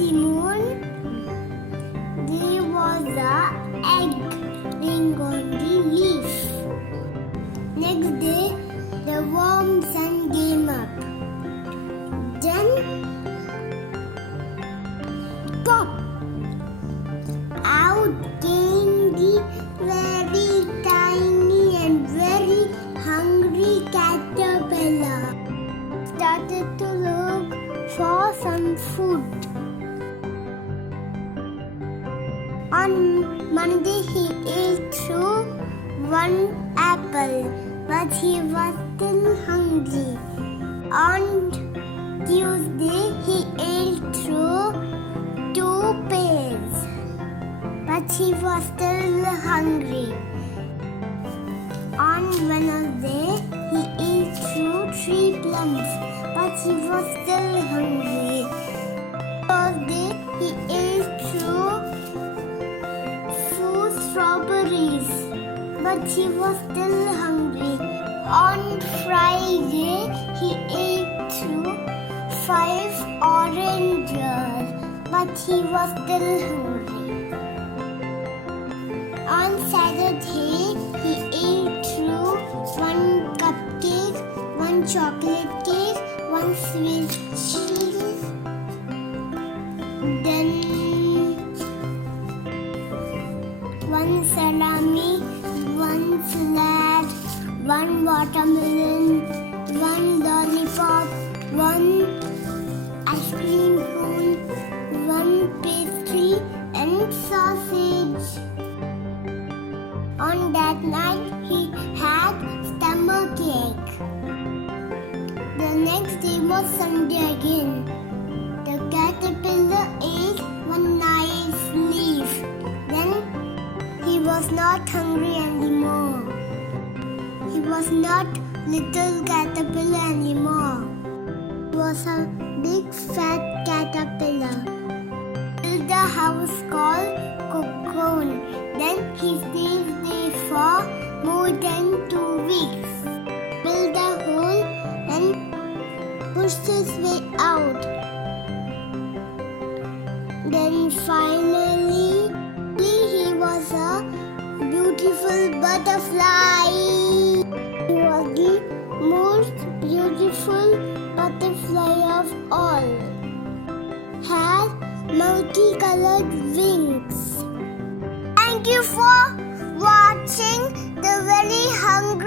the moon, there was an egg laying on the leaf. Next day, the warm sun came up. Then, pop! Out came the very tiny and very hungry caterpillar. Started to look for some food. On Monday, he ate through one apple, but he was still hungry. On Tuesday, he ate through 2 pears, but he was still hungry. On Wednesday, he ate through 3 plums, but he was still hungry. Thursday, he ate through 4 strawberries, but he was still hungry. On Friday, he ate through 5 oranges, but he was still hungry. On Saturday, he ate through 1 cupcake, 1 chocolate cake, 1 sweet cheese, then 1 salami, 1 salad, 1 watermelon, 1 lollipop, 1 ice cream cone, 1 pastry and sausage. On that night, he had stomachache. The next day was Sunday again. The caterpillar ate 1 nice leaf. Then he was not hungry anymore. He was not little caterpillar anymore. He was a big fat caterpillar. Built a house called cocoon. Then he stayed there for more than 2 weeks. Built a hole and pushed his way out. Then finally, he was a beautiful butterfly. He was the most beautiful butterfly of all. Had multicolored wings. Thank you for watching the very hungry